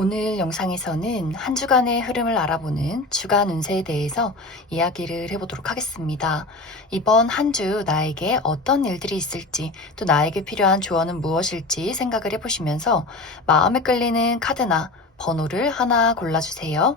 오늘 영상에서는 한 주간의 흐름을 알아보는 주간 운세에 대해서 이야기를 해보도록 하겠습니다. 이번 한 주 나에게 어떤 일들이 있을지, 또 나에게 필요한 조언은 무엇일지 생각을 해보시면서 마음에 끌리는 카드나 번호를 하나 골라주세요.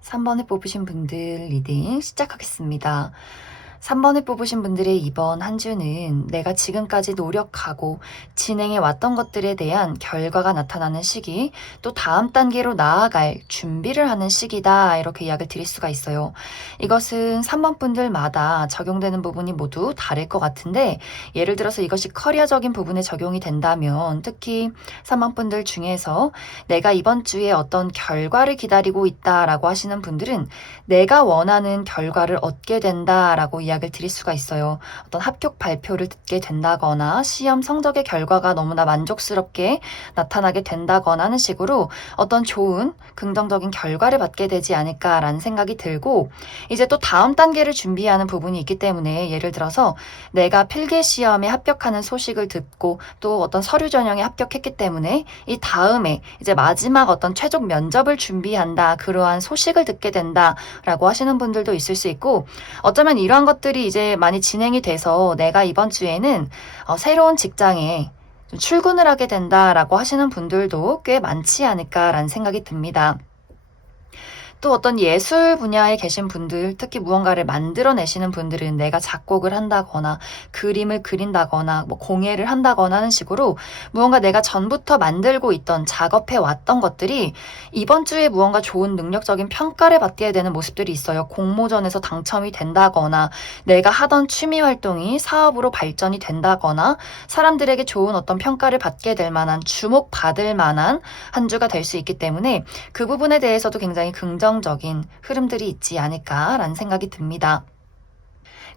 3번에 뽑으신 분들 리딩 시작하겠습니다. 3번에 뽑으신 분들의 이번 한 주는 내가 지금까지 노력하고 진행해 왔던 것들에 대한 결과가 나타나는 시기, 또 다음 단계로 나아갈 준비를 하는 시기다, 이렇게 이야기를 드릴 수가 있어요. 이것은 3번 분들마다 적용되는 부분이 모두 다를 것 같은데, 예를 들어서 이것이 커리어적인 부분에 적용이 된다면 특히 3번 분들 중에서 내가 이번 주에 어떤 결과를 기다리고 있다라고 하시는 분들은 내가 원하는 결과를 얻게 된다라고 이야기를 드릴 수가 있어요. 어떤 합격 발표를 듣게 된다거나 시험 성적의 결과가 너무나 만족스럽게 나타나게 된다거나 하는 식으로 어떤 좋은 긍정적인 결과를 받게 되지 않을까라는 생각이 들고, 이제 또 다음 단계를 준비하는 부분이 있기 때문에 예를 들어서 내가 필기 시험에 합격하는 소식을 듣고 또 어떤 서류 전형에 합격했기 때문에 이 다음에 이제 마지막 어떤 최종 면접을 준비한다, 그러한 소식을 듣게 된다라고 하시는 분들도 있을 수 있고, 어쩌면 이러한 것들이 이제 많이 진행이 돼서 내가 이번 주에는 새로운 직장에 출근을 하게 된다라고 하시는 분들도 꽤 많지 않을까라는 생각이 듭니다. 또 어떤 예술 분야에 계신 분들, 특히 무언가를 만들어내시는 분들은 내가 작곡을 한다거나 그림을 그린다거나 공예를 한다거나 하는 식으로 무언가 내가 전부터 만들고 있던, 작업해 왔던 것들이 이번 주에 무언가 좋은 능력적인 평가를 받게 되는 모습들이 있어요. 공모전에서 당첨이 된다거나 내가 하던 취미 활동이 사업으로 발전이 된다거나 사람들에게 좋은 어떤 평가를 받게 될 만한, 주목받을 만한 한 주가 될 수 있기 때문에 그 부분에 대해서도 굉장히 긍정적인 흐름들이 있지 않을까라는 생각이 듭니다.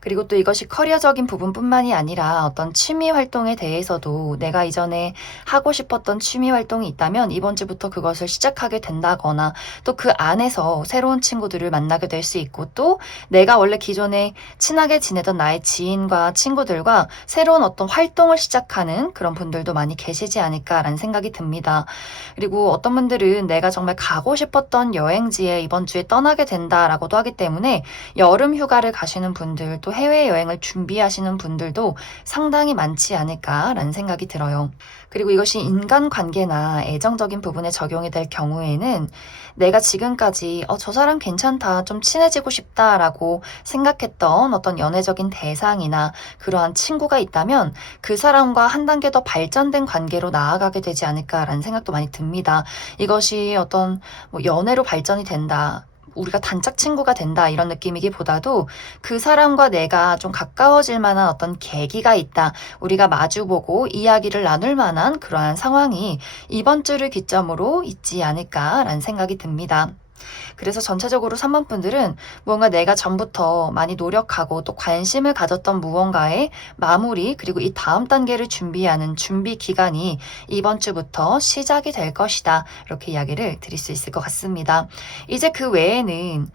그리고 또 이것이 커리어적인 부분뿐만이 아니라 어떤 취미 활동에 대해서도 내가 이전에 하고 싶었던 취미 활동이 있다면 이번 주부터 그것을 시작하게 된다거나, 또 그 안에서 새로운 친구들을 만나게 될 수 있고, 또 내가 원래 기존에 친하게 지내던 나의 지인과 친구들과 새로운 어떤 활동을 시작하는 그런 분들도 많이 계시지 않을까라는 생각이 듭니다. 그리고 어떤 분들은 내가 정말 가고 싶었던 여행지에 이번 주에 떠나게 된다라고도 하기 때문에 여름 휴가를 가시는 분들, 또 해외여행을 준비하시는 분들도 상당히 많지 않을까라는 생각이 들어요. 그리고 이것이 인간관계나 애정적인 부분에 적용이 될 경우에는 내가 지금까지 저 사람 괜찮다, 좀 친해지고 싶다라고 생각했던 어떤 연애적인 대상이나 그러한 친구가 있다면 그 사람과 한 단계 더 발전된 관계로 나아가게 되지 않을까라는 생각도 많이 듭니다. 이것이 어떤 연애로 발전이 된다, 우리가 단짝 친구가 된다, 이런 느낌이기보다도 그 사람과 내가 좀 가까워질 만한 어떤 계기가 있다, 우리가 마주보고 이야기를 나눌 만한 그러한 상황이 이번 주를 기점으로 있지 않을까라는 생각이 듭니다. 그래서 전체적으로 3번 분들은 무언가 내가 전부터 많이 노력하고 또 관심을 가졌던 무언가의 마무리 그리고 이 다음 단계를 준비하는 준비 기간이 이번 주부터 시작이 될 것이다. 이렇게 이야기를 드릴 수 있을 것 같습니다. 이제 그 외에는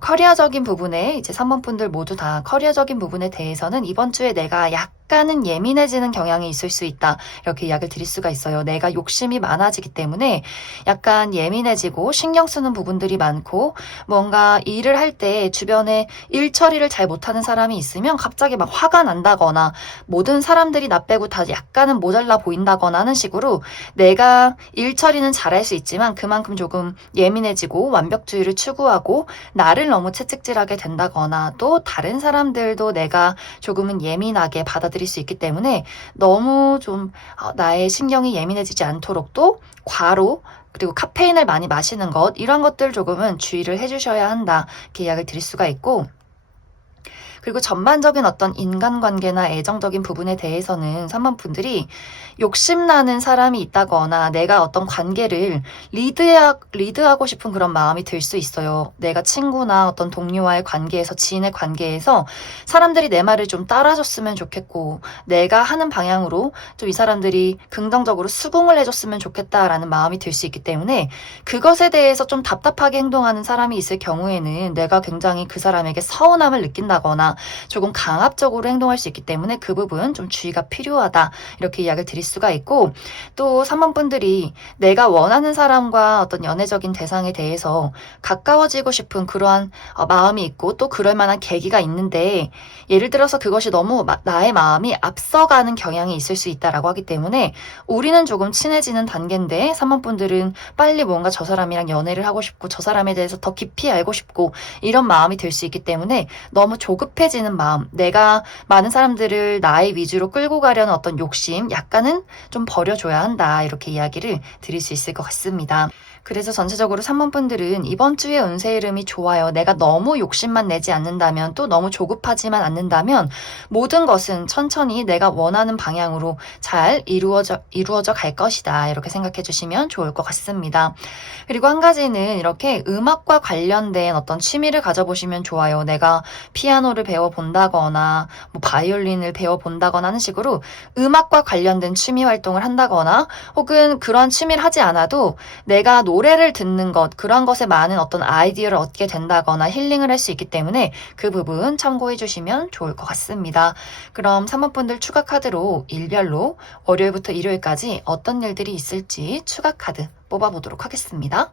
커리어적인 부분에 이제 3번 분들 모두 다 커리어적인 부분에 대해서는 이번 주에 내가 약간은 예민해지는 경향이 있을 수 있다. 이렇게 이야기를 드릴 수가 있어요. 내가 욕심이 많아지기 때문에 약간 예민해지고 신경 쓰는 부분들이 많고 뭔가 일을 할 때 주변에 일 처리를 잘 못하는 사람이 있으면 갑자기 막 화가 난다거나 모든 사람들이 나 빼고 다 약간은 모자라 보인다거나 하는 식으로 내가 일 처리는 잘할 수 있지만 그만큼 조금 예민해지고 완벽주의를 추구하고 나를 너무 채찍질하게 된다거나 또 다른 사람들도 내가 조금은 예민하게 받아들일 수 있기 때문에 너무 좀 나의 신경이 예민해지지 않도록 또 과로 그리고 카페인을 많이 마시는 것 이런 것들 조금은 주의를 해주셔야 한다 이렇게 이야기를 드릴 수가 있고 그리고 전반적인 어떤 인간관계나 애정적인 부분에 대해서는 3번 분들이 욕심나는 사람이 있다거나 내가 어떤 관계를 리드하고 싶은 그런 마음이 들 수 있어요. 내가 친구나 어떤 동료와의 관계에서 지인의 관계에서 사람들이 내 말을 좀 따라줬으면 좋겠고 내가 하는 방향으로 좀 이 사람들이 긍정적으로 수긍을 해줬으면 좋겠다라는 마음이 들 수 있기 때문에 그것에 대해서 좀 답답하게 행동하는 사람이 있을 경우에는 내가 굉장히 그 사람에게 서운함을 느낀다거나 조금 강압적으로 행동할 수 있기 때문에 그 부분 좀 주의가 필요하다 이렇게 이야기를 드릴 수가 있고 또 3번 분들이 내가 원하는 사람과 어떤 연애적인 대상에 대해서 가까워지고 싶은 그러한 마음이 있고 또 그럴 만한 계기가 있는데 예를 들어서 그것이 너무 나의 마음이 앞서가는 경향이 있을 수 있다라고 하기 때문에 우리는 조금 친해지는 단계인데 3번 분들은 빨리 뭔가 저 사람이랑 연애를 하고 싶고 저 사람에 대해서 더 깊이 알고 싶고 이런 마음이 들 수 있기 때문에 너무 조급해지는 마음, 내가 많은 사람들을 나의 위주로 끌고 가려는 어떤 욕심 약간은 좀 버려줘야 한다 이렇게 이야기를 드릴 수 있을 것 같습니다. 그래서 전체적으로 3번 분들은 이번 주에 운세 흐름이 좋아요. 내가 너무 욕심만 내지 않는다면 또 너무 조급하지만 않는다면 모든 것은 천천히 내가 원하는 방향으로 잘 이루어져 갈 것이다. 이렇게 생각해 주시면 좋을 것 같습니다. 그리고 한 가지는 이렇게 음악과 관련된 어떤 취미를 가져보시면 좋아요. 내가 피아노를 배워본다거나 뭐 바이올린을 배워본다거나 하는 식으로 음악과 관련된 취미 활동을 한다거나 혹은 그런 취미를 하지 않아도 내가 노래를 듣는 것, 그런 것에 많은 어떤 아이디어를 얻게 된다거나 힐링을 할 수 있기 때문에 그 부분 참고해 주시면 좋을 것 같습니다. 그럼 3번 분들 추가 카드로 일별로 월요일부터 일요일까지 어떤 일들이 있을지 추가 카드 뽑아보도록 하겠습니다.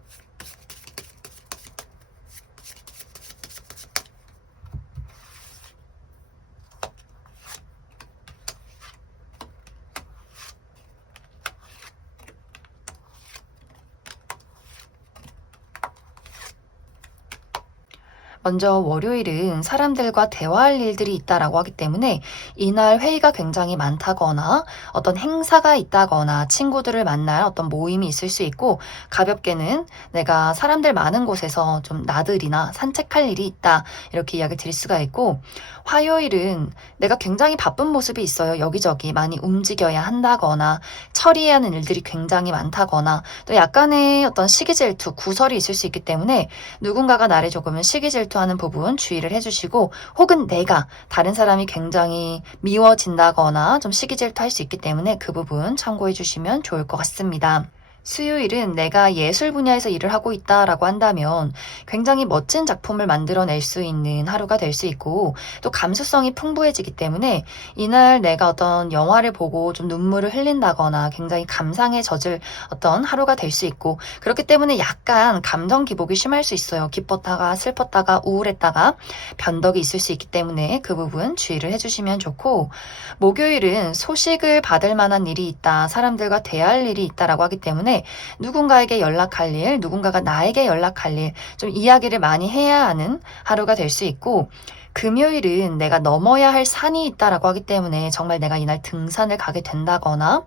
먼저 월요일은 사람들과 대화할 일들이 있다라고 하기 때문에 이날 회의가 굉장히 많다거나 어떤 행사가 있다거나 친구들을 만날 어떤 모임이 있을 수 있고 가볍게는 내가 사람들 많은 곳에서 좀 나들이나 산책할 일이 있다 이렇게 이야기 드릴 수가 있고 화요일은 내가 굉장히 바쁜 모습이 있어요. 여기저기 많이 움직여야 한다거나 처리해야 하는 일들이 굉장히 많다거나 또 약간의 어떤 시기질투, 구설이 있을 수 있기 때문에 누군가가 나를 조금은 시기질투하는 부분 주의를 해주시고 혹은 내가 다른 사람이 굉장히 미워진다거나 좀 시기질투할 수 있기 때문에 그 부분 참고해 주시면 좋을 것 같습니다. 수요일은 내가 예술 분야에서 일을 하고 있다라고 한다면 굉장히 멋진 작품을 만들어낼 수 있는 하루가 될 수 있고 또 감수성이 풍부해지기 때문에 이날 내가 어떤 영화를 보고 좀 눈물을 흘린다거나 굉장히 감상에 젖을 어떤 하루가 될 수 있고 그렇기 때문에 약간 감정 기복이 심할 수 있어요. 기뻤다가 슬펐다가 우울했다가 변덕이 있을 수 있기 때문에 그 부분 주의를 해주시면 좋고 목요일은 소식을 받을 만한 일이 있다. 사람들과 대할 일이 있다라고 하기 때문에 누군가에게 연락할 일, 누군가가 나에게 연락할 일, 좀 이야기를 많이 해야 하는 하루가 될 수 있고 금요일은 내가 넘어야 할 산이 있다라고 하기 때문에 정말 내가 이날 등산을 가게 된다거나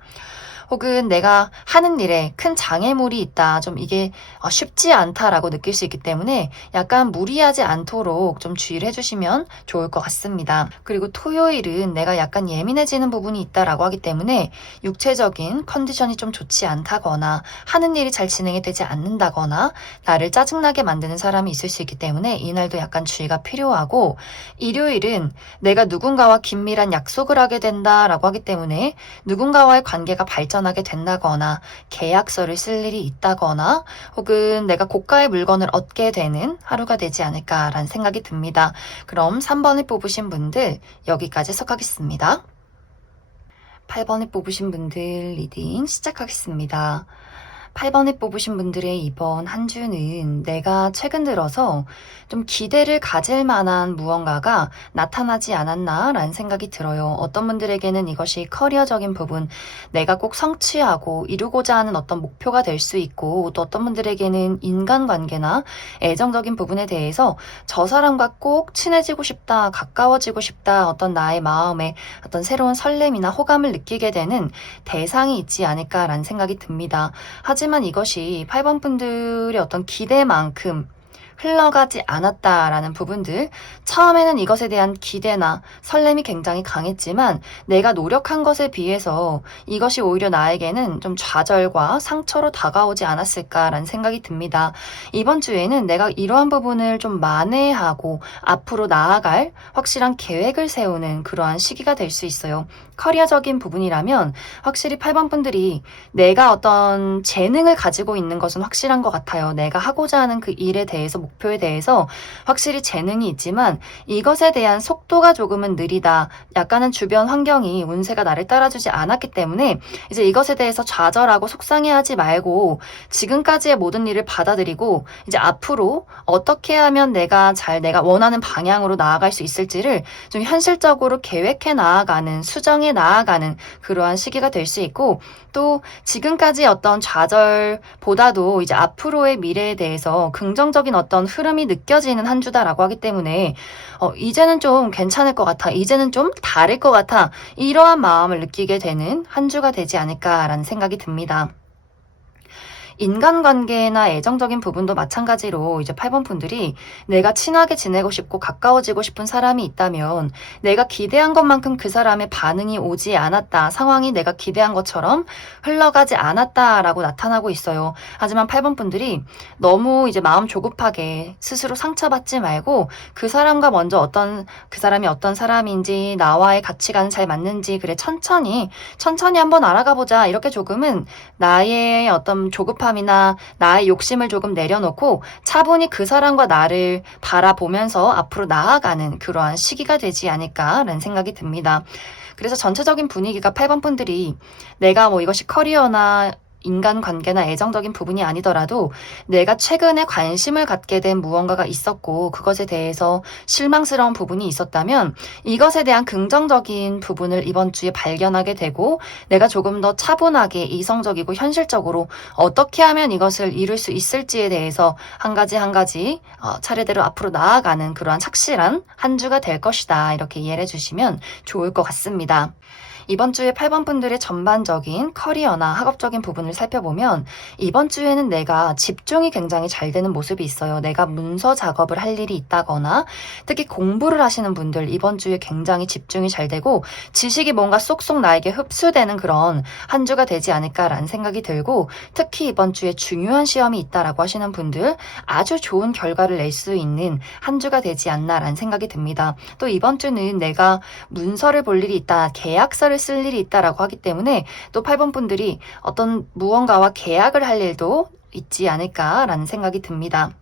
혹은 내가 하는 일에 큰 장애물이 있다. 좀 이게 쉽지 않다라고 느낄 수 있기 때문에 약간 무리하지 않도록 좀 주의를 해주시면 좋을 것 같습니다. 그리고 토요일은 내가 약간 예민해지는 부분이 있다라고 하기 때문에 육체적인 컨디션이 좀 좋지 않다거나 하는 일이 잘 진행이 되지 않는다거나 나를 짜증나게 만드는 사람이 있을 수 있기 때문에 이날도 약간 주의가 필요하고, 일요일은 내가 누군가와 긴밀한 약속을 하게 된다라고 하기 때문에 누군가와의 관계가 발전하게 된다거나 계약서를 쓸 일이 있다거나 혹은 내가 고가의 물건을 얻게 되는 하루가 되지 않을까라는 생각이 듭니다. 그럼 3번을 뽑으신 분들 여기까지 해석하겠습니다. 8번을 뽑으신 분들 리딩 시작하겠습니다. 8번을 뽑으신 분들의 이번 한 주는 내가 최근 들어서 좀 기대를 가질 만한 무언가가 나타나지 않았나 라는 생각이 들어요. 어떤 분들에게는 이것이 커리어적인 부분, 내가 꼭 성취하고 이루고자 하는 어떤 목표가 될 수 있고, 또 어떤 분들에게는 인간관계나 애정적인 부분에 대해서 저 사람과 꼭 친해지고 싶다, 가까워지고 싶다, 어떤 나의 마음에 어떤 새로운 설렘이나 호감을 느끼게 되는 대상이 있지 않을까라는 생각이 듭니다. 하지만 이것이 8번 분들의 어떤 기대만큼 흘러가지 않았다라는 부분들, 처음에는 이것에 대한 기대나 설렘이 굉장히 강했지만 내가 노력한 것에 비해서 이것이 오히려 나에게는 좀 좌절과 상처로 다가오지 않았을까라는 생각이 듭니다. 이번 주에는 내가 이러한 부분을 좀 만회하고 앞으로 나아갈 확실한 계획을 세우는 그러한 시기가 될 수 있어요. 커리어적인 부분이라면 확실히 8번 분들이 내가 어떤 재능을 가지고 있는 것은 확실한 것 같아요. 내가 하고자 하는 그 일에 대해서, 목표에 대해서 확실히 재능이 있지만 이것에 대한 속도가 조금은 느리다. 약간은 주변 환경이, 운세가 나를 따라주지 않았기 때문에 이제 이것에 대해서 좌절하고 속상해하지 말고 지금까지의 모든 일을 받아들이고 이제 앞으로 어떻게 하면 내가 원하는 방향으로 나아갈 수 있을지를 좀 현실적으로 계획해 나아가는, 수정해 나아가는 그러한 시기가 될 수 있고, 또 지금까지 어떤 좌절보다도 이제 앞으로의 미래에 대해서 긍정적인 어떤 흐름이 느껴지는 한 주다라고 하기 때문에 이제는 좀 괜찮을 것 같아, 이제는 좀 다를 것 같아, 이러한 마음을 느끼게 되는 한 주가 되지 않을까라는 생각이 듭니다. 인간관계나 애정적인 부분도 마찬가지로 이제 8번 분들이 내가 친하게 지내고 싶고 가까워지고 싶은 사람이 있다면 내가 기대한 것만큼 그 사람의 반응이 오지 않았다, 상황이 내가 기대한 것처럼 흘러가지 않았다라고 나타나고 있어요. 하지만 8번 분들이 너무 이제 마음 조급하게 스스로 상처받지 말고 그 사람과 먼저 그 사람이 어떤 사람인지, 나와의 가치관은 잘 맞는지, 그래 천천히 한번 알아가 보자, 이렇게 조금은 나의 어떤 조급함이나 나의 욕심을 조금 내려놓고 차분히 그 사람과 나를 바라보면서 앞으로 나아가는 그러한 시기가 되지 않을까라는 생각이 듭니다. 그래서 전체적인 분위기가 8번 분들이 내가 이것이 커리어나 인간관계나 애정적인 부분이 아니더라도 내가 최근에 관심을 갖게 된 무언가가 있었고 그것에 대해서 실망스러운 부분이 있었다면 이것에 대한 긍정적인 부분을 이번 주에 발견하게 되고 내가 조금 더 차분하게 이성적이고 현실적으로 어떻게 하면 이것을 이룰 수 있을지에 대해서 한 가지 차례대로 앞으로 나아가는 그러한 착실한 한 주가 될 것이다, 이렇게 이해를 해주시면 좋을 것 같습니다. 이번 주에 8번 분들의 전반적인 커리어나 학업적인 부분을 살펴보면 이번 주에는 내가 집중이 굉장히 잘 되는 모습이 있어요. 내가 문서 작업을 할 일이 있다거나 특히 공부를 하시는 분들 이번 주에 굉장히 집중이 잘 되고 지식이 뭔가 쏙쏙 나에게 흡수되는 그런 한 주가 되지 않을까라는 생각이 들고, 특히 이번 주에 중요한 시험이 있다라고 하시는 분들 아주 좋은 결과를 낼 수 있는 한 주가 되지 않나라는 생각이 듭니다. 또 이번 주는 내가 문서를 볼 일이 있다, 계약서를 쓸 일이 있다라고 하기 때문에 또 8번 분들이 어떤 무언가와 계약을 할 일도 있지 않을까라는 생각이 듭니다.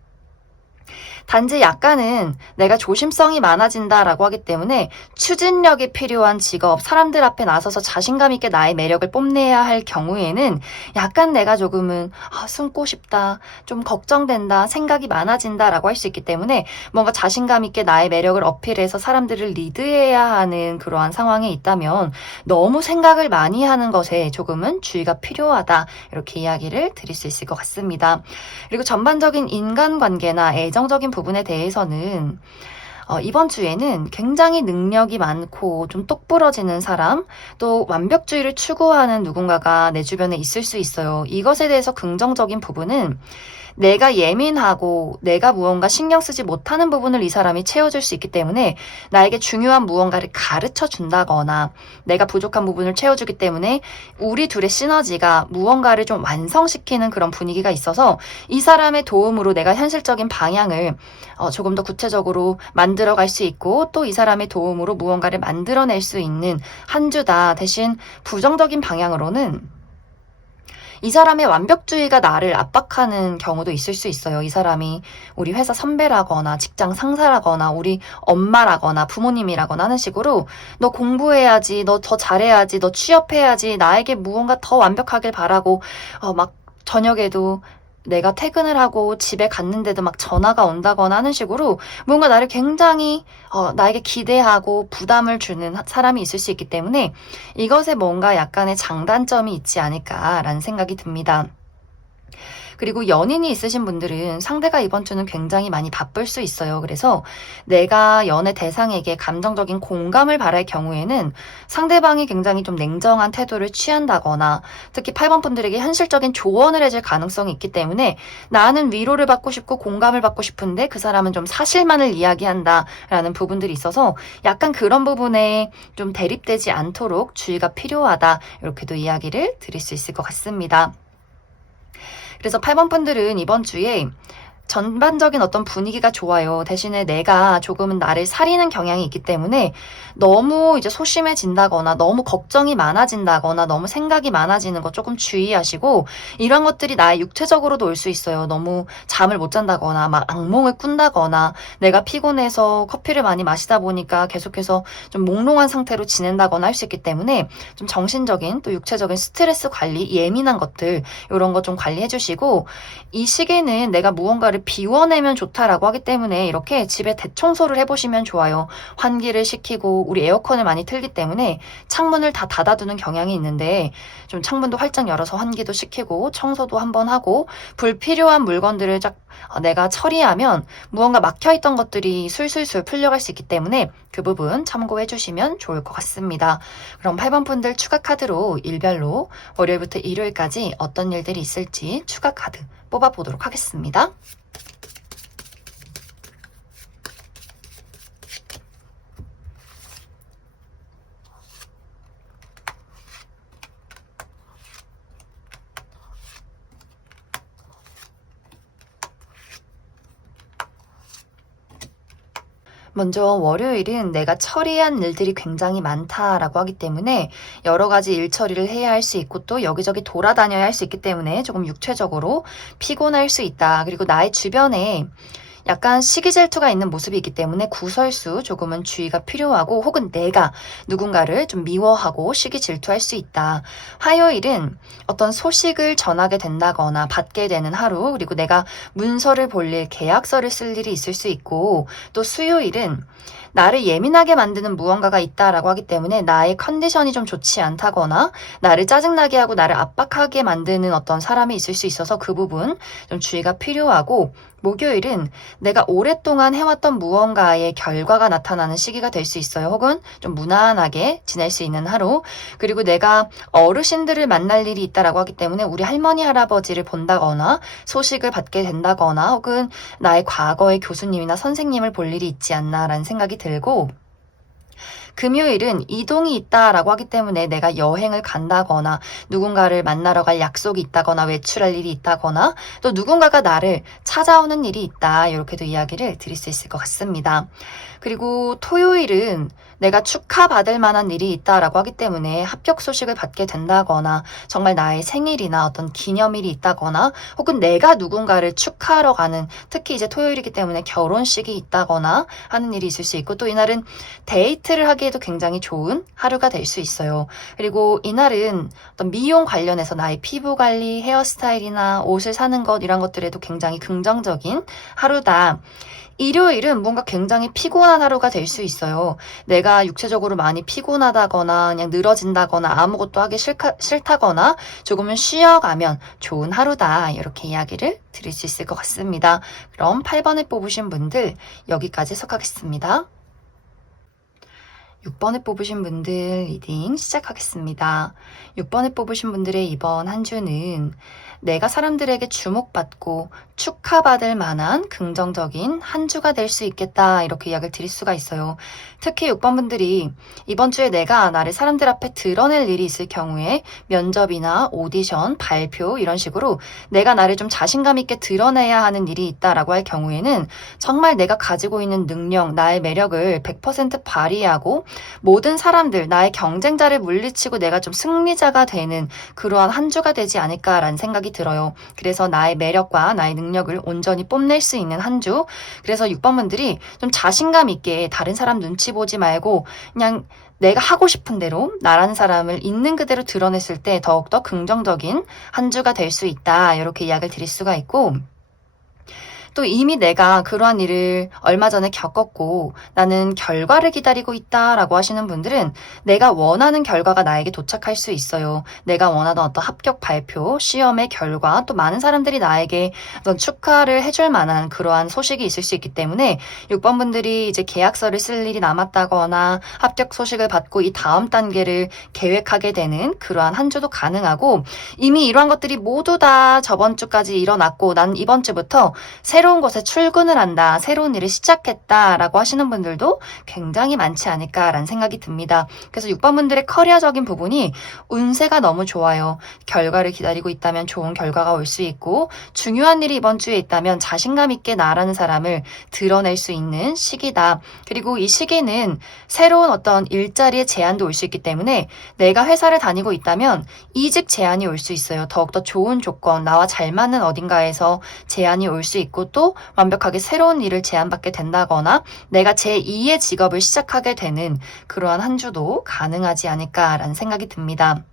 단지 약간은 내가 조심성이 많아진다라고 하기 때문에 추진력이 필요한 직업, 사람들 앞에 나서서 자신감 있게 나의 매력을 뽐내야 할 경우에는 약간 내가 조금은 숨고 싶다, 좀 걱정된다, 생각이 많아진다라고 할 수 있기 때문에 뭔가 자신감 있게 나의 매력을 어필해서 사람들을 리드해야 하는 그러한 상황에 있다면 너무 생각을 많이 하는 것에 조금은 주의가 필요하다, 이렇게 이야기를 드릴 수 있을 것 같습니다. 그리고 전반적인 인간관계나 애정적인 부분에 대해서는 이번 주에는 굉장히 능력이 많고 좀 똑부러지는 사람, 또 완벽주의를 추구하는 누군가가 내 주변에 있을 수 있어요. 이것에 대해서 긍정적인 부분은 내가 예민하고 내가 무언가 신경 쓰지 못하는 부분을 이 사람이 채워줄 수 있기 때문에 나에게 중요한 무언가를 가르쳐 준다거나 내가 부족한 부분을 채워주기 때문에 우리 둘의 시너지가 무언가를 좀 완성시키는 그런 분위기가 있어서 이 사람의 도움으로 내가 현실적인 방향을 조금 더 구체적으로 만들어갈 수 있고 또 이 사람의 도움으로 무언가를 만들어낼 수 있는 한 주다. 대신 부정적인 방향으로는 이 사람의 완벽주의가 나를 압박하는 경우도 있을 수 있어요. 이 사람이 우리 회사 선배라거나 직장 상사라거나 우리 엄마라거나 부모님이라거나 하는 식으로 너 공부해야지, 너 더 잘해야지, 너 취업해야지, 나에게 무언가 더 완벽하길 바라고 막 저녁에도 내가 퇴근을 하고 집에 갔는데도 막 전화가 온다거나 하는 식으로 뭔가 나를 굉장히 나에게 기대하고 부담을 주는 사람이 있을 수 있기 때문에 이것에 뭔가 약간의 장단점이 있지 않을까라는 생각이 듭니다. 그리고 연인이 있으신 분들은 상대가 이번 주는 굉장히 많이 바쁠 수 있어요. 그래서 내가 연애 대상에게 감정적인 공감을 바랄 경우에는 상대방이 굉장히 좀 냉정한 태도를 취한다거나 특히 8번 분들에게 현실적인 조언을 해줄 가능성이 있기 때문에 나는 위로를 받고 싶고 공감을 받고 싶은데 그 사람은 좀 사실만을 이야기한다라는 부분들이 있어서 약간 그런 부분에 좀 대립되지 않도록 주의가 필요하다. 이렇게도 이야기를 드릴 수 있을 것 같습니다. 그래서 8번 분들은 이번 주에 전반적인 어떤 분위기가 좋아요. 대신에 내가 조금은 나를 사리는 경향이 있기 때문에 너무 이제 소심해진다거나 너무 걱정이 많아진다거나 너무 생각이 많아지는 거 조금 주의하시고 이런 것들이 나의 육체적으로도 올 수 있어요. 너무 잠을 못 잔다거나 막 악몽을 꾼다거나 내가 피곤해서 커피를 많이 마시다 보니까 계속해서 좀 몽롱한 상태로 지낸다거나 할 수 있기 때문에 좀 정신적인 또 육체적인 스트레스 관리, 예민한 것들 이런 거 좀 관리해 주시고 이 시기는 내가 무언가를 비워내면 좋다라고 하기 때문에 이렇게 집에 대청소를 해보시면 좋아요. 환기를 시키고 우리 에어컨을 많이 틀기 때문에 창문을 다 닫아두는 경향이 있는데 좀 창문도 활짝 열어서 환기도 시키고 청소도 한번 하고 불필요한 물건들을 내가 처리하면 무언가 막혀있던 것들이 술술술 풀려갈 수 있기 때문에 그 부분 참고해 주시면 좋을 것 같습니다. 그럼 8번 분들 추가 카드로 일별로 월요일부터 일요일까지 어떤 일들이 있을지 추가 카드 뽑아보도록 하겠습니다. 먼저 월요일은 내가 처리한 일들이 굉장히 많다라고 하기 때문에 여러 가지 일 처리를 해야 할 수 있고 또 여기저기 돌아다녀야 할 수 있기 때문에 조금 육체적으로 피곤할 수 있다. 그리고 나의 주변에 약간 시기 질투가 있는 모습이 있기 때문에 구설수 조금은 주의가 필요하고 혹은 내가 누군가를 좀 미워하고 시기 질투할 수 있다. 화요일은 어떤 소식을 전하게 된다거나 받게 되는 하루 그리고 내가 문서를 볼 일, 계약서를 쓸 일이 있을 수 있고 또 수요일은 나를 예민하게 만드는 무언가가 있다라고 하기 때문에 나의 컨디션이 좀 좋지 않다거나 나를 짜증나게 하고 나를 압박하게 만드는 어떤 사람이 있을 수 있어서 그 부분 좀 주의가 필요하고 목요일은 내가 오랫동안 해왔던 무언가의 결과가 나타나는 시기가 될 수 있어요. 혹은 좀 무난하게 지낼 수 있는 하루. 그리고 내가 어르신들을 만날 일이 있다라고 하기 때문에 우리 할머니, 할아버지를 본다거나 소식을 받게 된다거나 혹은 나의 과거의 교수님이나 선생님을 볼 일이 있지 않나라는 생각이 들고 금요일은 이동이 있다라고 하기 때문에 내가 여행을 간다거나 누군가를 만나러 갈 약속이 있다거나 외출할 일이 있다거나 또 누군가가 나를 찾아오는 일이 있다. 이렇게도 이야기를 드릴 수 있을 것 같습니다. 그리고 토요일은 내가 축하받을 만한 일이 있다라고 하기 때문에 합격 소식을 받게 된다거나 정말 나의 생일이나 어떤 기념일이 있다거나 혹은 내가 누군가를 축하하러 가는 특히 이제 토요일이기 때문에 결혼식이 있다거나 하는 일이 있을 수 있고 또 이날은 데이트를 하기 하기에도 굉장히 좋은 하루가 될 수 있어요. 그리고 이날은 어떤 미용 관련해서 나의 피부 관리, 헤어스타일이나 옷을 사는 것 이런 것들에도 굉장히 긍정적인 하루다. 일요일은 뭔가 굉장히 피곤한 하루가 될 수 있어요. 내가 육체적으로 많이 피곤하다거나 그냥 늘어진다거나 아무것도 하기 싫다거나 조금은 쉬어가면 좋은 하루다. 이렇게 이야기를 드릴 수 있을 것 같습니다. 그럼 8번에 뽑으신 분들 여기까지 해석하겠습니다. 6번에 뽑으신 분들 리딩 시작하겠습니다. 6번에 뽑으신 분들의 이번 한 주는 내가 사람들에게 주목받고 축하받을 만한 긍정적인 한 주가 될 수 있겠다 이렇게 이야기를 드릴 수가 있어요. 특히 6번 분들이 이번 주에 내가 나를 사람들 앞에 드러낼 일이 있을 경우에 면접이나 오디션, 발표 이런 식으로 내가 나를 좀 자신감 있게 드러내야 하는 일이 있다라고 할 경우에는 정말 내가 가지고 있는 능력, 나의 매력을 100% 발휘하고 모든 사람들, 나의 경쟁자를 물리치고 내가 좀 승리자가 되는 그러한 한 주가 되지 않을까라는 생각이 들어요. 그래서 나의 매력과 나의 능력을 온전히 뽐낼 수 있는 한 주. 그래서 6번 분들이 좀 자신감 있게 다른 사람 눈치 보지 말고 그냥 내가 하고 싶은 대로 나라는 사람을 있는 그대로 드러냈을 때 더욱더 긍정적인 한 주가 될 수 있다. 이렇게 이야기를 드릴 수가 있고 또 이미 내가 그러한 일을 얼마 전에 겪었고 나는 결과를 기다리고 있다라고 하시는 분들은 내가 원하는 결과가 나에게 도착할 수 있어요. 내가 원하던 어떤 합격 발표, 시험의 결과, 또 많은 사람들이 나에게 어떤 축하를 해줄 만한 그러한 소식이 있을 수 있기 때문에 6번 분들이 이제 계약서를 쓸 일이 남았다거나 합격 소식을 받고 이 다음 단계를 계획하게 되는 그러한 한 주도 가능하고 이미 이러한 것들이 모두 다 저번 주까지 일어났고 난 이번 주부터 새로운 곳에 출근을 한다, 새로운 일을 시작했다라고 하시는 분들도 굉장히 많지 않을까라는 생각이 듭니다. 그래서 6번 분들의 커리어적인 부분이 운세가 너무 좋아요. 결과를 기다리고 있다면 좋은 결과가 올 수 있고 중요한 일이 이번 주에 있다면 자신감 있게 나라는 사람을 드러낼 수 있는 시기다. 그리고 이 시기는 새로운 어떤 일자리의 제안도 올 수 있기 때문에 내가 회사를 다니고 있다면 이직 제안이 올 수 있어요. 더욱더 좋은 조건, 나와 잘 맞는 어딘가에서 제안이 올 수 있고 또 완벽하게 새로운 일을 제안받게 된다거나 내가 제2의 직업을 시작하게 되는 그러한 한 주도 가능하지 않을까라는 생각이 듭니다.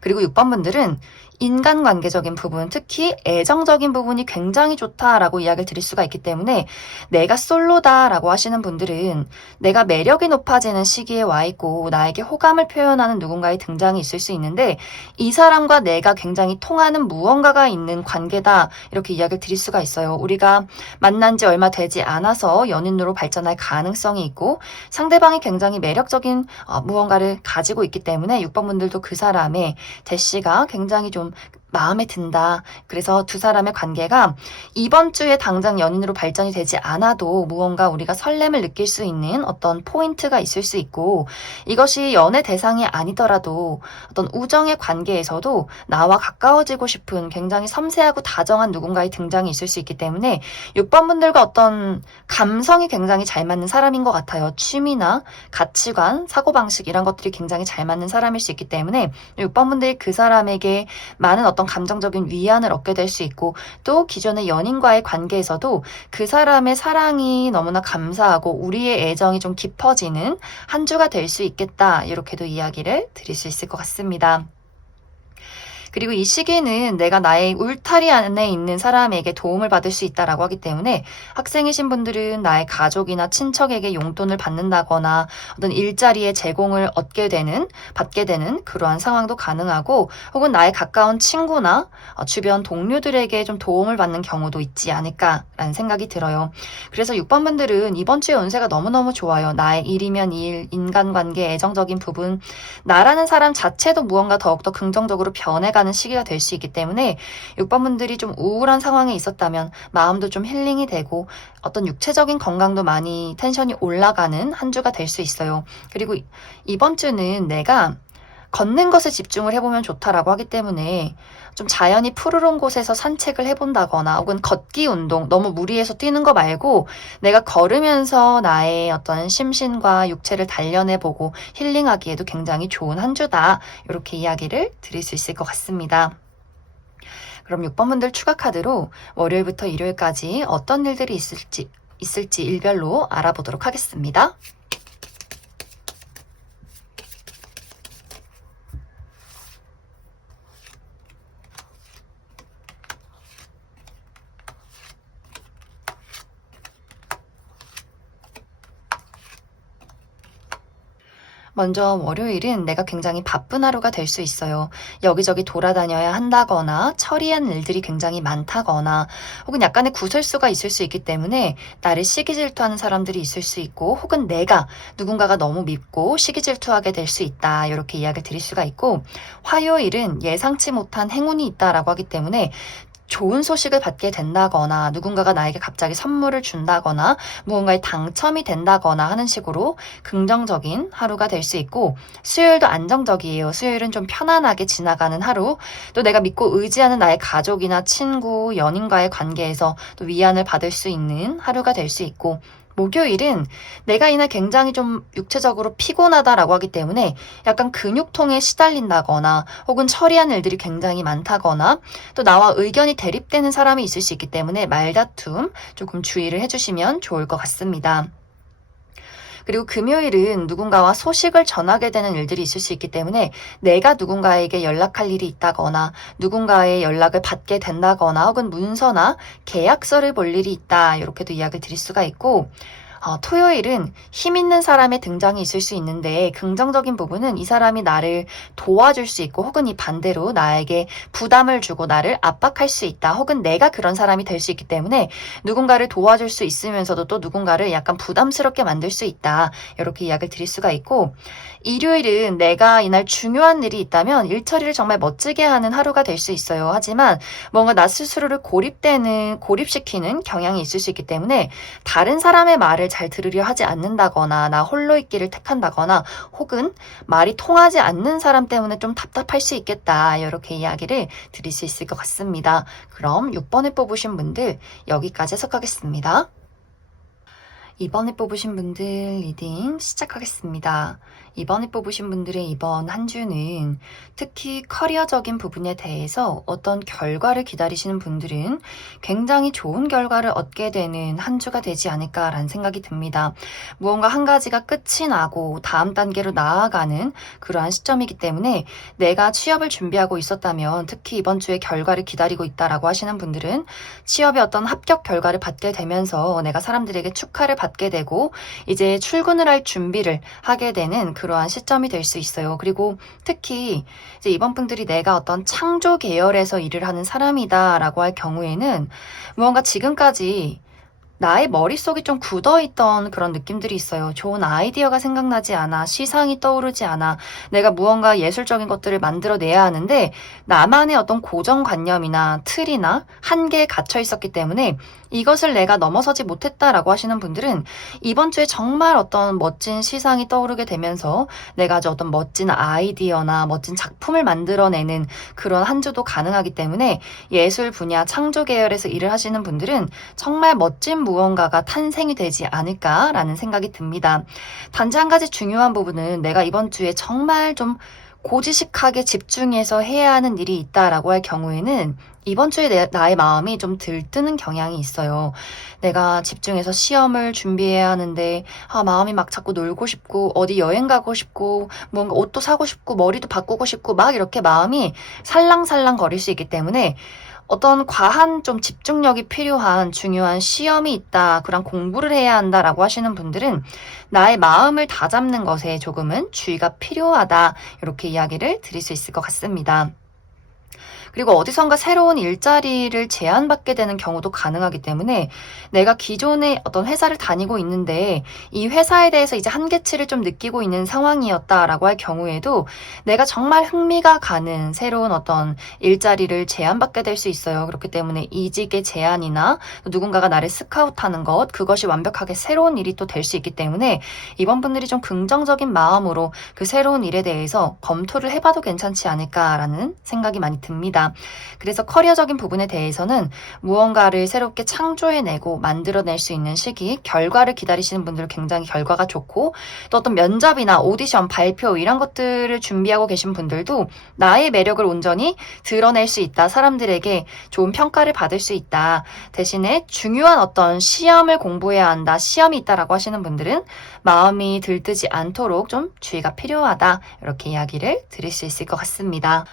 그리고 6번 분들은 인간관계적인 부분, 특히 애정적인 부분이 굉장히 좋다라고 이야기를 드릴 수가 있기 때문에 내가 솔로다라고 하시는 분들은 내가 매력이 높아지는 시기에 와 있고 나에게 호감을 표현하는 누군가의 등장이 있을 수 있는데 이 사람과 내가 굉장히 통하는 무언가가 있는 관계다 이렇게 이야기를 드릴 수가 있어요. 우리가 만난 지 얼마 되지 않아서 연인으로 발전할 가능성이 있고 상대방이 굉장히 매력적인 무언가를 가지고 있기 때문에 6번 분들도 그 사람의 제시가 굉장히 좀 마음에 든다. 그래서 두 사람의 관계가 이번 주에 당장 연인으로 발전이 되지 않아도 무언가 우리가 설렘을 느낄 수 있는 어떤 포인트가 있을 수 있고 이것이 연애 대상이 아니더라도 어떤 우정의 관계에서도 나와 가까워지고 싶은 굉장히 섬세하고 다정한 누군가의 등장이 있을 수 있기 때문에 6번 분들과 어떤 감성이 굉장히 잘 맞는 사람인 것 같아요. 취미나 가치관, 사고방식 이런 것들이 굉장히 잘 맞는 사람일 수 있기 때문에 6번 분들이 그 사람에게 많은 어떤 감정적인 위안을 얻게 될 수 있고 또 기존의 연인과의 관계에서도 그 사람의 사랑이 너무나 감사하고 우리의 애정이 좀 깊어지는 한 주가 될 수 있겠다. 이렇게도 이야기를 드릴 수 있을 것 같습니다. 그리고 이 시기는 내가 나의 울타리 안에 있는 사람에게 도움을 받을 수 있다라고 하기 때문에 학생이신 분들은 나의 가족이나 친척에게 용돈을 받는다거나 어떤 일자리의 제공을 받게 되는 그러한 상황도 가능하고 혹은 나의 가까운 친구나 주변 동료들에게 좀 도움을 받는 경우도 있지 않을까라는 생각이 들어요. 그래서 6번 분들은 이번 주의 운세가 너무너무 좋아요. 나의 일이면 일, 인간관계, 애정적인 부분, 나라는 사람 자체도 무언가 더욱더 긍정적으로 변해가는 시기가 될 수 있기 때문에 6번 분들이 좀 우울한 상황에 있었다면 마음도 좀 힐링이 되고 어떤 육체적인 건강도 많이 텐션이 올라가는 한 주가 될 수 있어요. 그리고 이번 주는 내가 걷는 것에 집중을 해보면 좋다라고 하기 때문에 좀 자연이 푸르른 곳에서 산책을 해본다거나 혹은 걷기 운동, 너무 무리해서 뛰는 거 말고 내가 걸으면서 나의 어떤 심신과 육체를 단련해보고 힐링하기에도 굉장히 좋은 한 주다. 이렇게 이야기를 드릴 수 있을 것 같습니다. 그럼 6번 분들 추가 카드로 월요일부터 일요일까지 어떤 일들이 있을지 일별로 알아보도록 하겠습니다. 먼저 월요일은 내가 굉장히 바쁜 하루가 될 수 있어요. 여기저기 돌아다녀야 한다거나 처리할 일들이 굉장히 많다거나 혹은 약간의 구설수가 있을 수 있기 때문에 나를 시기 질투하는 사람들이 있을 수 있고 혹은 내가 누군가가 너무 밉고 시기 질투하게 될 수 있다. 이렇게 이야기를 드릴 수가 있고 화요일은 예상치 못한 행운이 있다라고 하기 때문에 좋은 소식을 받게 된다거나 누군가가 나에게 갑자기 선물을 준다거나 무언가에 당첨이 된다거나 하는 식으로 긍정적인 하루가 될 수 있고 수요일도 안정적이에요. 수요일은 좀 편안하게 지나가는 하루 또 내가 믿고 의지하는 나의 가족이나 친구, 연인과의 관계에서 또 위안을 받을 수 있는 하루가 될 수 있고 목요일은 내가 이날 굉장히 좀 육체적으로 피곤하다라고 하기 때문에 약간 근육통에 시달린다거나 혹은 처리한 일들이 굉장히 많다거나 또 나와 의견이 대립되는 사람이 있을 수 있기 때문에 말다툼 조금 주의를 해주시면 좋을 것 같습니다. 그리고 금요일은 누군가와 소식을 전하게 되는 일들이 있을 수 있기 때문에 내가 누군가에게 연락할 일이 있다거나 누군가의 연락을 받게 된다거나 혹은 문서나 계약서를 볼 일이 있다. 이렇게도 이야기를 드릴 수가 있고 토요일은 힘 있는 사람의 등장이 있을 수 있는데 긍정적인 부분은 이 사람이 나를 도와줄 수 있고 혹은 이 반대로 나에게 부담을 주고 나를 압박할 수 있다. 혹은 내가 그런 사람이 될 수 있기 때문에 누군가를 도와줄 수 있으면서도 또 누군가를 약간 부담스럽게 만들 수 있다. 이렇게 이야기를 드릴 수가 있고 일요일은 내가 이날 중요한 일이 있다면 일 처리를 정말 멋지게 하는 하루가 될 수 있어요. 하지만 뭔가 나 스스로를 고립시키는 경향이 있을 수 있기 때문에 다른 사람의 말을 잘 들으려 하지 않는다거나 나 홀로 있기를 택한다거나 혹은 말이 통하지 않는 사람 때문에 좀 답답할 수 있겠다. 이렇게 이야기를 드릴 수 있을 것 같습니다. 그럼 6번을 뽑으신 분들 여기까지 해석하겠습니다. 2번을 뽑으신 분들 리딩 시작하겠습니다. 2번을 뽑으신 분들의 이번 한 주는 특히 커리어적인 부분에 대해서 어떤 결과를 기다리시는 분들은 굉장히 좋은 결과를 얻게 되는 한 주가 되지 않을까라는 생각이 듭니다. 무언가 한 가지가 끝이 나고 다음 단계로 나아가는 그러한 시점이기 때문에 내가 취업을 준비하고 있었다면 특히 이번 주에 결과를 기다리고 있다라고 하시는 분들은 취업의 어떤 합격 결과를 받게 되면서 내가 사람들에게 축하를 받게 되고 이제 출근을 할 준비를 하게 되는 그러한 시점이 될 수 있어요. 그리고 특히 이제 이번 분들이 내가 어떤 창조 계열에서 일을 하는 사람이다라고 할 경우에는 무언가 지금까지 나의 머릿속이 좀 굳어있던 그런 느낌들이 있어요. 좋은 아이디어가 생각나지 않아, 시상이 떠오르지 않아, 내가 무언가 예술적인 것들을 만들어내야 하는데 나만의 어떤 고정관념이나 틀이나 한계에 갇혀 있었기 때문에 이것을 내가 넘어서지 못했다라고 하시는 분들은 이번 주에 정말 어떤 멋진 시상이 떠오르게 되면서 내가 아주 어떤 멋진 아이디어나 멋진 작품을 만들어내는 그런 한 주도 가능하기 때문에 예술 분야 창조 계열에서 일을 하시는 분들은 정말 멋진 무언가가 탄생이 되지 않을까라는 생각이 듭니다. 단지 한 가지 중요한 부분은 내가 이번 주에 정말 좀 고지식하게 집중해서 해야 하는 일이 있다라고 할 경우에는 이번 주에 나의 마음이 좀 들뜨는 경향이 있어요. 내가 집중해서 시험을 준비해야 하는데 마음이 막 자꾸 놀고 싶고 어디 여행 가고 싶고 뭔가 옷도 사고 싶고 머리도 바꾸고 싶고 막 이렇게 마음이 살랑살랑 거릴 수 있기 때문에 어떤 과한 좀 집중력이 필요한 중요한 시험이 있다, 그런 공부를 해야 한다라고 하시는 분들은 나의 마음을 다잡는 것에 조금은 주의가 필요하다, 이렇게 이야기를 드릴 수 있을 것 같습니다. 그리고 어디선가 새로운 일자리를 제안받게 되는 경우도 가능하기 때문에 내가 기존에 어떤 회사를 다니고 있는데 이 회사에 대해서 이제 한계치를 좀 느끼고 있는 상황이었다라고 할 경우에도 내가 정말 흥미가 가는 새로운 어떤 일자리를 제안받게 될 수 있어요. 그렇기 때문에 이직의 제안이나 누군가가 나를 스카우트하는 것, 그것이 완벽하게 새로운 일이 또 될 수 있기 때문에 이번 분들이 좀 긍정적인 마음으로 그 새로운 일에 대해서 검토를 해봐도 괜찮지 않을까라는 생각이 많이 듭니다. 그래서 커리어적인 부분에 대해서는 무언가를 새롭게 창조해내고 만들어낼 수 있는 시기, 결과를 기다리시는 분들은 굉장히 결과가 좋고 또 어떤 면접이나 오디션, 발표 이런 것들을 준비하고 계신 분들도 나의 매력을 온전히 드러낼 수 있다. 사람들에게 좋은 평가를 받을 수 있다. 대신에 중요한 어떤 시험을 공부해야 한다. 시험이 있다라고 하시는 분들은 마음이 들뜨지 않도록 좀 주의가 필요하다. 이렇게 이야기를 드릴 수 있을 것 같습니다.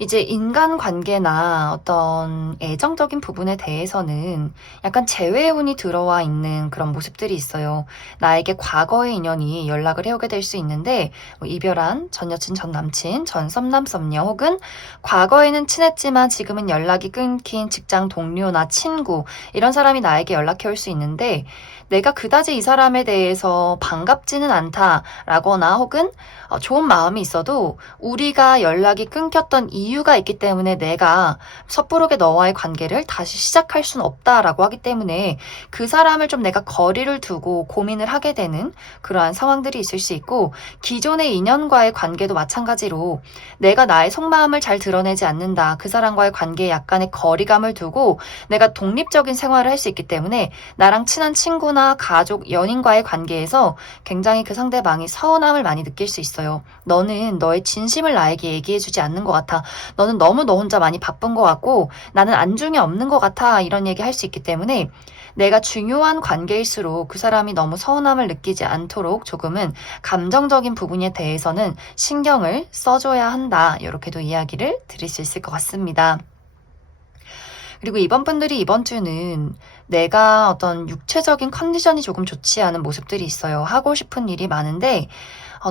이제 인간관계나 어떤 애정적인 부분에 대해서는 약간 재회의 운이 들어와 있는 그런 모습들이 있어요. 나에게 과거의 인연이 연락을 해오게 될 수 있는데 뭐 이별한 전 여친, 전 남친, 전 썸남, 썸녀 혹은 과거에는 친했지만 지금은 연락이 끊긴 직장 동료나 친구 이런 사람이 나에게 연락해 올 수 있는데 내가 그다지 이 사람에 대해서 반갑지는 않다라거나 혹은 좋은 마음이 있어도 우리가 연락이 끊겼던 이유가 있기 때문에 내가 섣부르게 너와의 관계를 다시 시작할 수는 없다라고 하기 때문에 그 사람을 좀 내가 거리를 두고 고민을 하게 되는 그러한 상황들이 있을 수 있고, 기존의 인연과의 관계도 마찬가지로 내가 나의 속마음을 잘 드러내지 않는다. 그 사람과의 관계에 약간의 거리감을 두고 내가 독립적인 생활을 할 수 있기 때문에 나랑 친한 친구나 가족, 연인과의 관계에서 굉장히 그 상대방이 서운함을 많이 느낄 수 있어요. 너는 너의 진심을 나에게 얘기해주지 않는 것 같아. 너는 너무 너 혼자 많이 바쁜 것 같고 나는 안중에 없는 것 같아. 이런 얘기 할 수 있기 때문에 내가 중요한 관계일수록 그 사람이 너무 서운함을 느끼지 않도록 조금은 감정적인 부분에 대해서는 신경을 써줘야 한다. 이렇게도 이야기를 드릴 수 있을 것 같습니다. 그리고 이번 분들이 이번 주는 내가 어떤 육체적인 컨디션이 조금 좋지 않은 모습들이 있어요. 하고 싶은 일이 많은데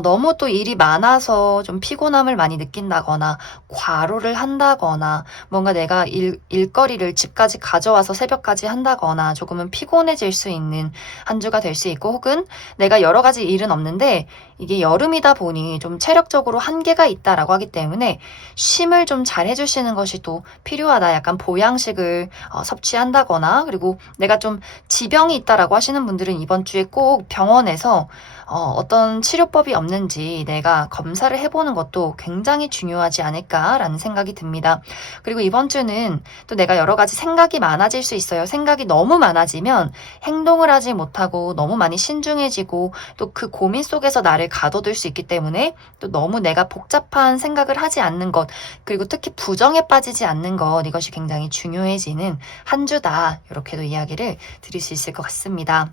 너무 또 일이 많아서 좀 피곤함을 많이 느낀다거나 과로를 한다거나 뭔가 내가 일거리를 집까지 가져와서 새벽까지 한다거나 조금은 피곤해질 수 있는 한 주가 될 수 있고, 혹은 내가 여러 가지 일은 없는데 이게 여름이다 보니 좀 체력적으로 한계가 있다라고 하기 때문에 쉼을 좀 잘 해주시는 것이 또 필요하다. 약간 보양식을 섭취한다거나, 그리고 내가 좀 지병이 있다라고 하시는 분들은 이번 주에 꼭 병원에서 어떤 치료법이 없는지 내가 검사를 해보는 것도 굉장히 중요하지 않을까라는 생각이 듭니다. 그리고 이번 주는 또 내가 여러 가지 생각이 많아질 수 있어요. 생각이 너무 많아지면 행동을 하지 못하고 너무 많이 신중해지고 또 그 고민 속에서 나를 가둬둘 수 있기 때문에 또 너무 내가 복잡한 생각을 하지 않는 것, 그리고 특히 부정에 빠지지 않는 것, 이것이 굉장히 중요해지는 한 주다. 이렇게도 이야기를 드릴 수 있을 것 같습니다.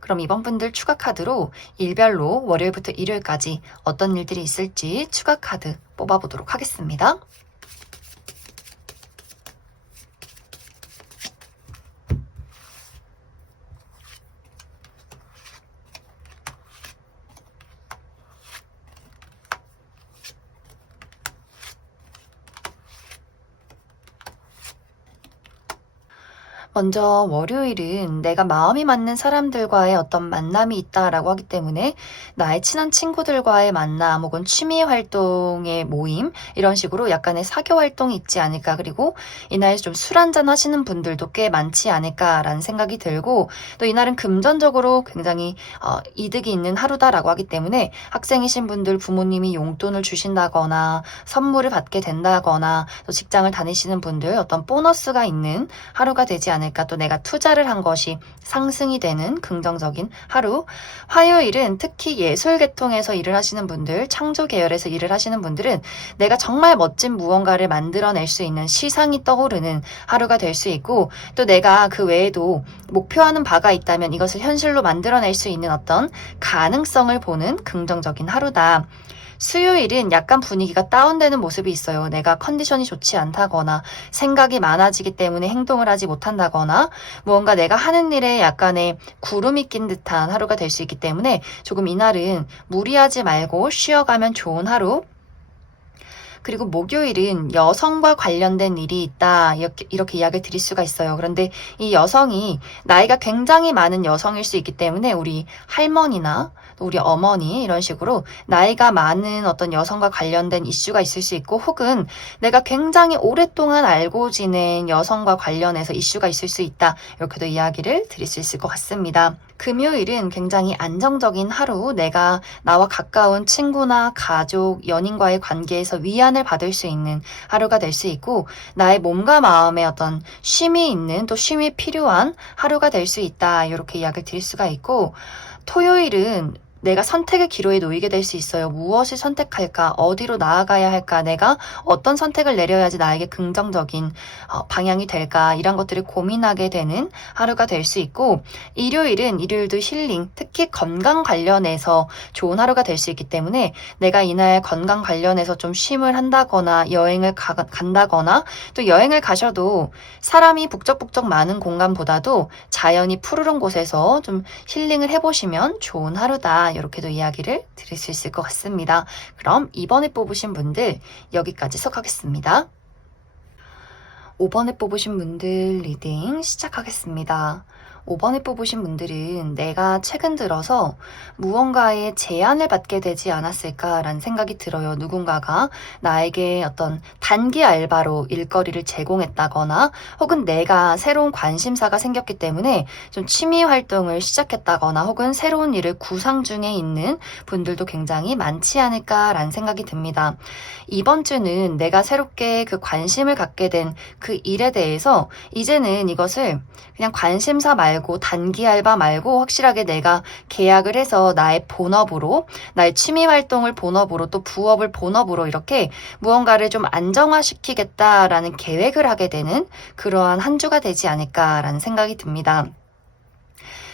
그럼 이번 분들 추가 카드로 일별로 월요일부터 일요일까지 어떤 일들이 있을지 추가 카드 뽑아보도록 하겠습니다. 먼저 월요일은 내가 마음이 맞는 사람들과의 어떤 만남이 있다라고 하기 때문에 나의 친한 친구들과의 만남 혹은 취미 활동의 모임 이런 식으로 약간의 사교 활동이 있지 않을까, 그리고 이날 좀 술 한잔 하시는 분들도 꽤 많지 않을까라는 생각이 들고, 또 이날은 금전적으로 굉장히 이득이 있는 하루다라고 하기 때문에 학생이신 분들 부모님이 용돈을 주신다거나 선물을 받게 된다거나 또 직장을 다니시는 분들 어떤 보너스가 있는 하루가 되지 않을까, 또 내가 투자를 한 것이 상승이 되는 긍정적인 하루. 화요일은 특히 예술 계통에서 일을 하시는 분들, 창조 계열에서 일을 하시는 분들은 내가 정말 멋진 무언가를 만들어낼 수 있는 시상이 떠오르는 하루가 될 수 있고, 또 내가 그 외에도 목표하는 바가 있다면 이것을 현실로 만들어낼 수 있는 어떤 가능성을 보는 긍정적인 하루다. 수요일은 약간 분위기가 다운되는 모습이 있어요. 내가 컨디션이 좋지 않다거나 생각이 많아지기 때문에 행동을 하지 못한다거나 무언가 내가 하는 일에 약간의 구름이 낀 듯한 하루가 될 수 있기 때문에 조금 이날은 무리하지 말고 쉬어가면 좋은 하루. 그리고 목요일은 여성과 관련된 일이 있다. 이렇게 이야기를 드릴 수가 있어요. 그런데 이 여성이 나이가 굉장히 많은 여성일 수 있기 때문에 우리 할머니나 우리 어머니 이런 식으로 나이가 많은 어떤 여성과 관련된 이슈가 있을 수 있고, 혹은 내가 굉장히 오랫동안 알고 지낸 여성과 관련해서 이슈가 있을 수 있다. 이렇게도 이야기를 드릴 수 있을 것 같습니다. 금요일은 굉장히 안정적인 하루, 내가 나와 가까운 친구나 가족, 연인과의 관계에서 위안을 받을 수 있는 하루가 될 수 있고, 나의 몸과 마음에 어떤 쉼이 있는, 또 쉼이 필요한 하루가 될 수 있다. 이렇게 이야기를 드릴 수가 있고, 토요일은 내가 선택의 기로에 놓이게 될 수 있어요. 무엇을 선택할까? 어디로 나아가야 할까? 내가 어떤 선택을 내려야지 나에게 긍정적인 방향이 될까? 이런 것들을 고민하게 되는 하루가 될 수 있고, 일요일도 힐링, 특히 건강 관련해서 좋은 하루가 될 수 있기 때문에 내가 이날 건강 관련해서 좀 쉼을 한다거나 여행을 간다거나, 또 여행을 가셔도 사람이 북적북적 많은 공간보다도 자연이 푸르른 곳에서 좀 힐링을 해보시면 좋은 하루다. 이렇게도 이야기를 드릴 수 있을 것 같습니다. 그럼 이번에 뽑으신 분들 여기까지 수록하겠습니다. 5번에 뽑으신 분들 리딩 시작하겠습니다. 5번에 뽑으신 분들은 내가 최근 들어서 무언가의 제안을 받게 되지 않았을까라는 생각이 들어요. 누군가가 나에게 어떤 단기 알바로 일거리를 제공했다거나, 혹은 내가 새로운 관심사가 생겼기 때문에 좀 취미 활동을 시작했다거나, 혹은 새로운 일을 구상 중에 있는 분들도 굉장히 많지 않을까라는 생각이 듭니다. 이번 주는 내가 새롭게 그 관심을 갖게 된 그 일에 대해서 이제는 이것을 그냥 관심사 말고, 단기 알바 말고 확실하게 내가 계약을 해서 나의 본업으로, 나의 취미 활동을 본업으로, 또 부업을 본업으로 이렇게 무언가를 좀 안정화시키겠다라는 계획을 하게 되는 그러한 한 주가 되지 않을까라는 생각이 듭니다.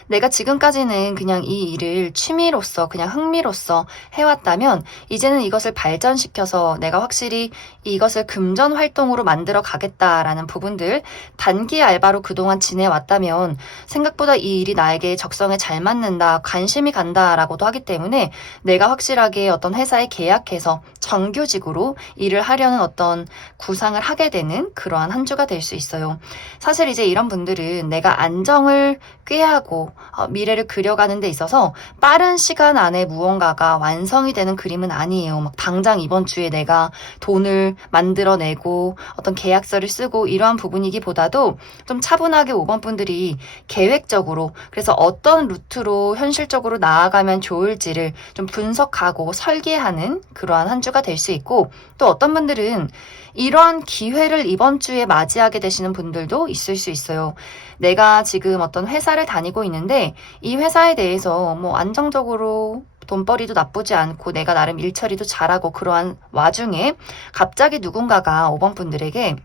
내가 지금까지는 그냥 이 일을 취미로서, 그냥 흥미로서 해왔다면 이제는 이것을 발전시켜서 내가 확실히 이것을 금전 활동으로 만들어 가겠다라는 부분들, 단기 알바로 그동안 지내왔다면 생각보다 이 일이 나에게 적성에 잘 맞는다, 관심이 간다라고도 하기 때문에 내가 확실하게 어떤 회사에 계약해서 정규직으로 일을 하려는 어떤 구상을 하게 되는 그러한 한 주가 될 수 있어요. 사실 이제 이런 분들은 내가 안정을 꾀하고 미래를 그려가는 데 있어서 빠른 시간 안에 무언가가 완성이 되는 그림은 아니에요. 막 당장 이번 주에 내가 돈을 만들어내고 어떤 계약서를 쓰고 이러한 부분이기보다도 좀 차분하게 5번 분들이 계획적으로, 그래서 어떤 루트로 현실적으로 나아가면 좋을지를 좀 분석하고 설계하는 그러한 한 주가 될 수 있고, 또 어떤 분들은 이러한 기회를 이번 주에 맞이하게 되시는 분들도 있을 수 있어요. 내가 지금 어떤 회사를 다니고 있는데 이 회사에 대해서 뭐 안정적으로 돈벌이도 나쁘지 않고 내가 나름 일처리도 잘하고 그러한 와중에 갑자기 누군가가 5번 분들에게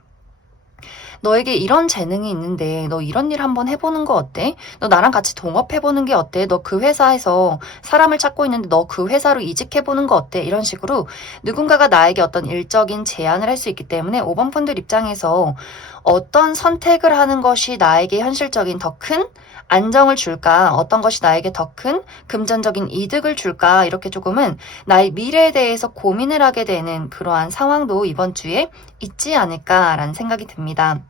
너에게 이런 재능이 있는데 너 이런 일 한번 해보는 거 어때? 너 나랑 같이 동업해보는 게 어때? 너 그 회사에서 사람을 찾고 있는데 너 그 회사로 이직해보는 거 어때? 이런 식으로 누군가가 나에게 어떤 일적인 제안을 할 수 있기 때문에 5번 분들 입장에서 어떤 선택을 하는 것이 나에게 현실적인 더 큰 안정을 줄까? 어떤 것이 나에게 더 큰 금전적인 이득을 줄까? 이렇게 조금은 나의 미래에 대해서 고민을 하게 되는 그러한 상황도 이번 주에 있지 않을까라는 생각이 듭니다.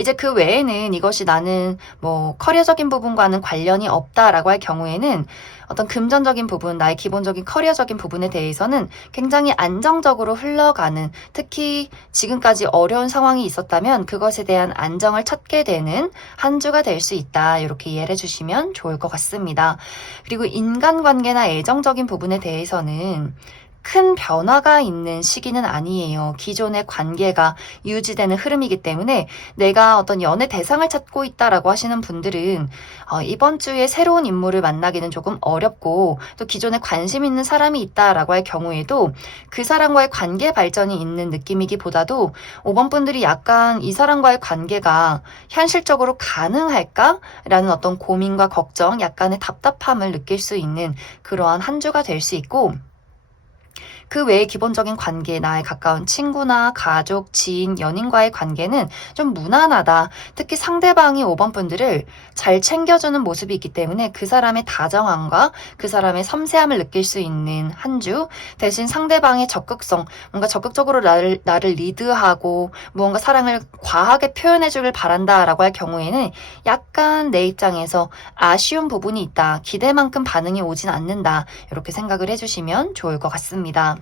이제 그 외에는 이것이 나는 뭐 커리어적인 부분과는 관련이 없다라고 할 경우에는 어떤 금전적인 부분, 나의 기본적인 커리어적인 부분에 대해서는 굉장히 안정적으로 흘러가는, 특히 지금까지 어려운 상황이 있었다면 그것에 대한 안정을 찾게 되는 한 주가 될 수 있다. 이렇게 이해를 해주시면 좋을 것 같습니다. 그리고 인간관계나 애정적인 부분에 대해서는 큰 변화가 있는 시기는 아니에요. 기존의 관계가 유지되는 흐름이기 때문에 내가 어떤 연애 대상을 찾고 있다라고 하시는 분들은 이번 주에 새로운 인물을 만나기는 조금 어렵고, 또 기존에 관심 있는 사람이 있다라고 할 경우에도 그 사람과의 관계 발전이 있는 느낌이기보다도 5번 분들이 약간 이 사람과의 관계가 현실적으로 가능할까라는 어떤 고민과 걱정, 약간의 답답함을 느낄 수 있는 그러한 한 주가 될 수 있고, 그 외에 기본적인 관계, 나의 가까운 친구나 가족, 지인, 연인과의 관계는 좀 무난하다. 특히 상대방이 5번 분들을 잘 챙겨주는 모습이 있기 때문에 그 사람의 다정함과 그 사람의 섬세함을 느낄 수 있는 한 주, 대신 상대방의 적극성, 뭔가 적극적으로 나를 리드하고 무언가 사랑을 과하게 표현해주길 바란다라고 할 경우에는 약간 내 입장에서 아쉬운 부분이 있다. 기대만큼 반응이 오진 않는다. 이렇게 생각을 해주시면 좋을 것 같습니다.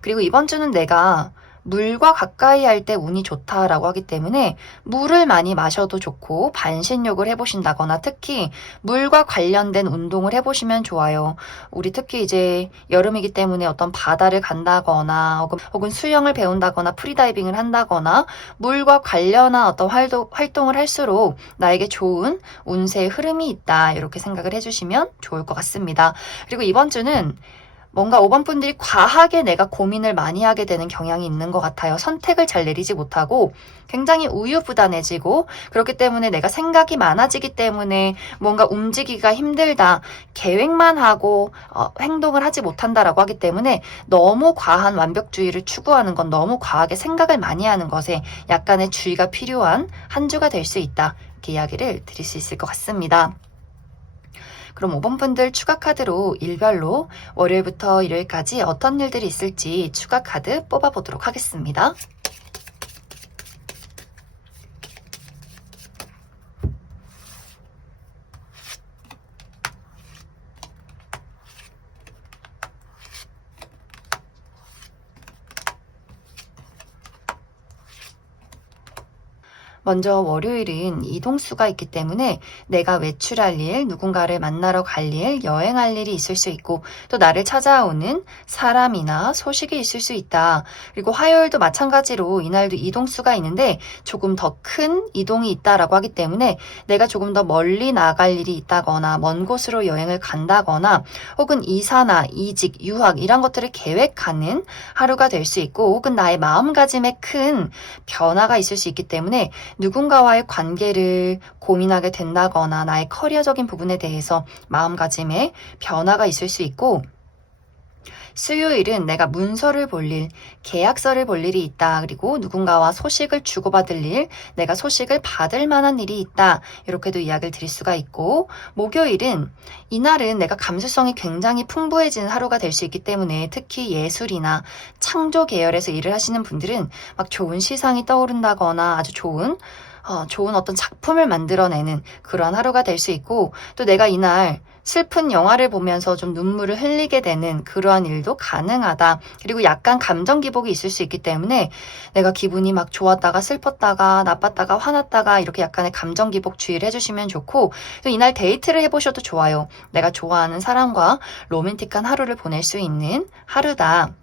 그리고 이번 주는 내가 물과 가까이 할 때 운이 좋다라고 하기 때문에 물을 많이 마셔도 좋고 반신욕을 해보신다거나 특히 물과 관련된 운동을 해보시면 좋아요. 우리 특히 이제 여름이기 때문에 어떤 바다를 간다거나 혹은 수영을 배운다거나 프리다이빙을 한다거나 물과 관련한 어떤 활동을 할수록 나에게 좋은 운세의 흐름이 있다 이렇게 생각을 해주시면 좋을 것 같습니다. 그리고 이번 주는 뭔가 5번 분들이 과하게 내가 고민을 많이 하게 되는 경향이 있는 것 같아요. 선택을 잘 내리지 못하고 굉장히 우유부단해지고 그렇기 때문에 내가 생각이 많아지기 때문에 뭔가 움직이기가 힘들다. 계획만 하고 행동을 하지 못한다라고 하기 때문에 너무 과한 완벽주의를 추구하는 건 너무 과하게 생각을 많이 하는 것에 약간의 주의가 필요한 한 주가 될 수 있다. 이렇게 이야기를 드릴 수 있을 것 같습니다. 그럼 5번 분들 추가 카드로 일별로 월요일부터 일요일까지 어떤 일들이 있을지 추가 카드 뽑아보도록 하겠습니다. 먼저 월요일은 이동수가 있기 때문에 내가 외출할 일, 누군가를 만나러 갈 일, 여행할 일이 있을 수 있고 또 나를 찾아오는 사람이나 소식이 있을 수 있다. 그리고 화요일도 마찬가지로 이날도 이동수가 있는데 조금 더 큰 이동이 있다라고 하기 때문에 내가 조금 더 멀리 나갈 일이 있다거나 먼 곳으로 여행을 간다거나 혹은 이사나 이직, 유학 이런 것들을 계획하는 하루가 될 수 있고 혹은 나의 마음가짐에 큰 변화가 있을 수 있기 때문에 누군가와의 관계를 고민하게 된다거나 나의 커리어적인 부분에 대해서 마음가짐에 변화가 있을 수 있고 수요일은 내가 문서를 볼 일, 계약서를 볼 일이 있다. 그리고 누군가와 소식을 주고받을 일, 내가 소식을 받을 만한 일이 있다. 이렇게도 이야기를 드릴 수가 있고 목요일은 이날은 내가 감수성이 굉장히 풍부해지는 하루가 될 수 있기 때문에 특히 예술이나 창조 계열에서 일을 하시는 분들은 막 좋은 시상이 떠오른다거나 아주 좋은 어떤 작품을 만들어내는 그런 하루가 될 수 있고 또 내가 이날 슬픈 영화를 보면서 좀 눈물을 흘리게 되는 그러한 일도 가능하다. 그리고 약간 감정 기복이 있을 수 있기 때문에 내가 기분이 막 좋았다가 슬펐다가 나빴다가 화났다가 이렇게 약간의 감정 기복 주의를 해주시면 좋고 또 이날 데이트를 해보셔도 좋아요. 내가 좋아하는 사람과 로맨틱한 하루를 보낼 수 있는 하루다.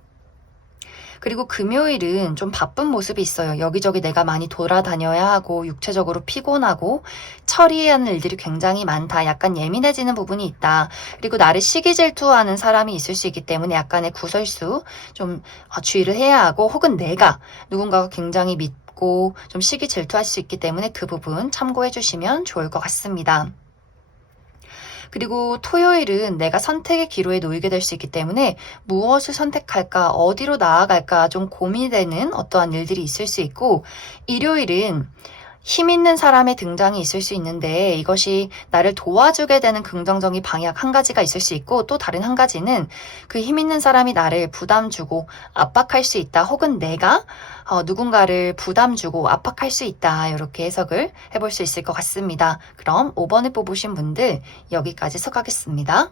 그리고 금요일은 좀 바쁜 모습이 있어요. 여기저기 내가 많이 돌아다녀야 하고 육체적으로 피곤하고 처리해야 하는 일들이 굉장히 많다. 약간 예민해지는 부분이 있다. 그리고 나를 시기 질투하는 사람이 있을 수 있기 때문에 약간의 구설수 좀 주의를 해야 하고 혹은 내가 누군가가 굉장히 믿고 좀 시기 질투할 수 있기 때문에 그 부분 참고해 주시면 좋을 것 같습니다. 그리고 토요일은 내가 선택의 기로에 놓이게 될 수 있기 때문에 무엇을 선택할까, 어디로 나아갈까 좀 고민이 되는 어떠한 일들이 있을 수 있고 일요일은 힘 있는 사람의 등장이 있을 수 있는데 이것이 나를 도와주게 되는 긍정적인 방향 한 가지가 있을 수 있고 또 다른 한 가지는 그 힘 있는 사람이 나를 부담 주고 압박할 수 있다. 혹은 내가 누군가를 부담 주고 압박할 수 있다. 이렇게 해석을 해볼 수 있을 것 같습니다. 그럼 5번을 뽑으신 분들 여기까지 해석하겠습니다.